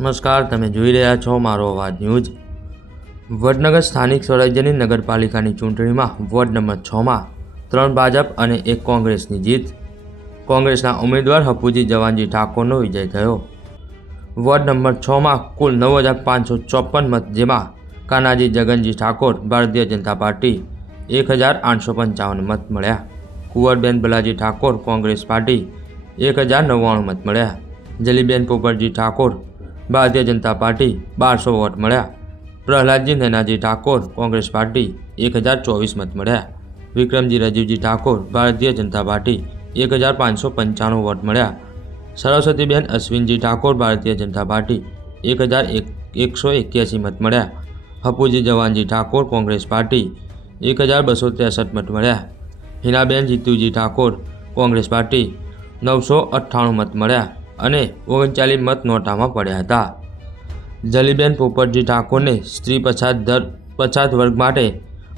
નમસ્કાર, તમે જોઈ રહ્યા છો મારો અવાજ ન્યૂઝ। વડનગર સ્થાનિક સ્વરાજ્યની નગરપાલિકાની ચૂંટણીમાં વોર્ડ નંબર 6માં 3 ભાજપ અને 1 કોંગ્રેસની જીત। કોંગ્રેસના ઉમેદવાર હપુજી જવાનજી ઠાકોરનો વિજય થયો। વોર્ડ નંબર 6માં કુલ 9,554 મત, જેમાં કાનાજી જગનજી ઠાકોર ભારતીય જનતા પાર્ટી 1,855 મત મળ્યા। કુંવરબેન ભલાજી ઠાકોર કોંગ્રેસ પાર્ટી 1,099 મત મળ્યા। જલીબેન પોપટજી ઠાકોર भारतीय जनता पार्टी 1200 वोट मळ्या। प्रहलादजी नैनाजी ठाकोर कांग्रेस पार्टी 1024 मत मळ्या। विक्रमजी राजीवजी ठाकोर भारतीय जनता पार्टी 1,595 वोट मळ्या। सरस्वतीबेन अश्विनजी ठाकोर भारतीय जनता पार्टी 1,181 मत मळ्या। हपुजी जवानजी ठाकोर कांग्रेस पार्टी 1,263 मत मळ्या। हिनाबेन जीतूजी ठाकोर कांग्रेस पार्टी 998 मत मळ्या અને 39 મત નોટામાં પડ્યા હતા। જલીબેન પોપટજી ઠાકોરને સ્ત્રી પછાત વર્ગ માટે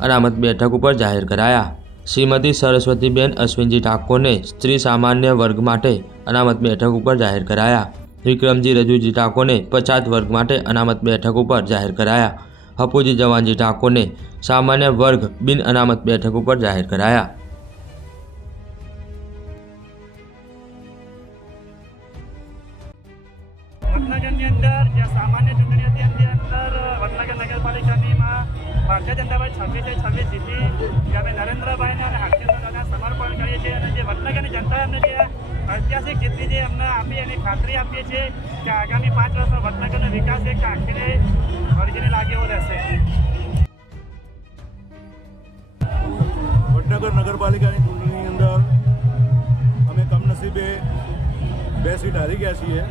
અનામત બેઠક ઉપર જાહેર કરાયા। શ્રીમતી સરસ્વતીબેન અશ્વિનજી ઠાકોરને સ્ત્રી સામાન્ય વર્ગ માટે અનામત બેઠક ઉપર જાહેર કરાયા। વિક્રમજી રજુજી ઠાકોરને પછાત વર્ગ માટે અનામત બેઠક ઉપર જાહેર કરાયા। હપુજી જવાનજી ઠાકોરને સામાન્ય વર્ગ બિન અનામત બેઠક ઉપર જાહેર કરાયા। વડનગરની અંદર જે સામાન્ય ચૂંટણી હતી એની અંદર વડનગર નગરપાલિકાની ભારતીય જનતા પાર્ટી 26 જીતી, જે અમે નરેન્દ્રભાઈને અને હાર્દિકભાઈને સમર્પણ કરીએ છીએ અને જે વડનગરની જનતાએ અમને જે ઐતિહાસિક જીતની જે અમને આપી એની ખાતરી આપીએ છીએ કે આગામી 5 વર્ષમાં વડનગરનો વિકાસ એક આખીને વર્ગીને લાગે એવો રહેશે। વડનગર નગરપાલિકાની ચૂંટણીની અંદર અમે કમનસીબે 2 સીટ હારી ગયા છીએ,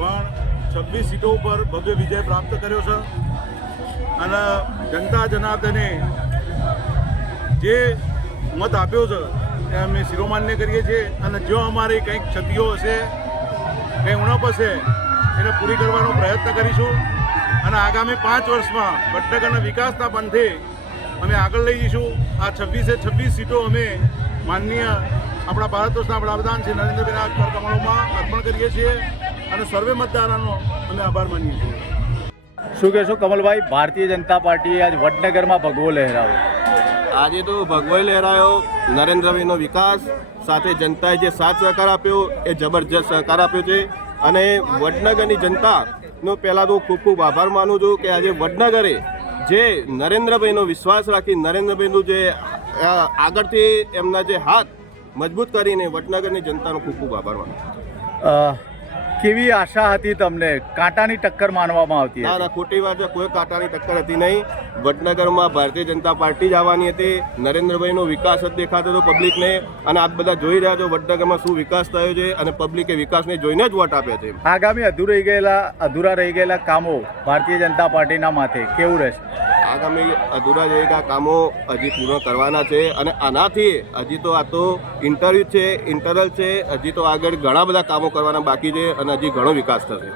પણ 26 સીટો ઉપર ભવ્ય વિજય પ્રાપ્ત કર્યો છે અને જનતા જનાર્દને જે મત આપ્યો છે તે અમે શિરોમાન્ય કરીએ છીએ અને જો અમારી કંઈક ક્ષતિઓ હશે, કંઈ ઉણપ હશે, એને પૂરી કરવાનો પ્રયત્ન કરીશું અને આગામી 5 વર્ષમાં વડનગરના વિકાસના પંથે અમે આગળ લઈ જઈશું। આ 26 સીટો અમે માનનીય આપણા ભારત વર્ષના વડાપ્રધાન શ્રી નરેન્દ્રભાઈના કરકમળોમાં અર્પણ કરીએ છીએ અને સર્વે મતદારોનો અમે આભાર માનીએ છીએ। શું કહેશો કમલભાઈ, ભારતીય જનતા પાર્ટીએ આજ વડનગરમાં ભગવો લહેરાવ્યો? આજે તો ભગવો લહેરાયો। નરેન્દ્રભાઈનો વિકાસ સાથે જનતાએ જે સાથ સહકાર આપ્યો એ જબરજસ્ત સહકાર આપ્યો છે અને વડનગરની જનતાનો પહેલાં તો ખૂબ ખૂબ આભાર માનું છું કે આજે વડનગરે જે નરેન્દ્રભાઈનો વિશ્વાસ રાખી, નરેન્દ્રભાઈનું જે આગળથી એમના જે હાથ મજબૂત કરીને વડનગરની જનતાનો ખૂબ ખૂબ આભાર માનું। કેવી આશા હતી તમને? કાંટાની ટક્કર માનવામાં આવતી? ના, ખોટી વાત, કોઈ કાંટાની ટક્કર હતી નહીં। વડનગરમાં ભારતીય જનતા પાર્ટી જ આવવાની હતી। નરેન્દ્રભાઈનો વિકાસ જ દેખાતો હતો પબ્લિકને અને આપ બધા જોઈ રહ્યા છો વડનગરમાં શું વિકાસ થયો છે અને પબ્લિકે વિકાસને જોઈને જ વોટ આપ્યા છે। આગામી અધૂરા રહી ગયેલા કામો ભારતીય જનતા પાર્ટીના માથે કેવું રહેશે? આગામી અધૂરા રહેલા કામો હજી પૂર્ણ કરવાના છે અને આનાથી હજી તો આ તો ઇન્ટરવ્યૂ છે, ઇન્ટરલ છે, હજી તો આગળ ઘણા બધા કામો કરવાના બાકી છે અને હજી ઘણો વિકાસ થશે।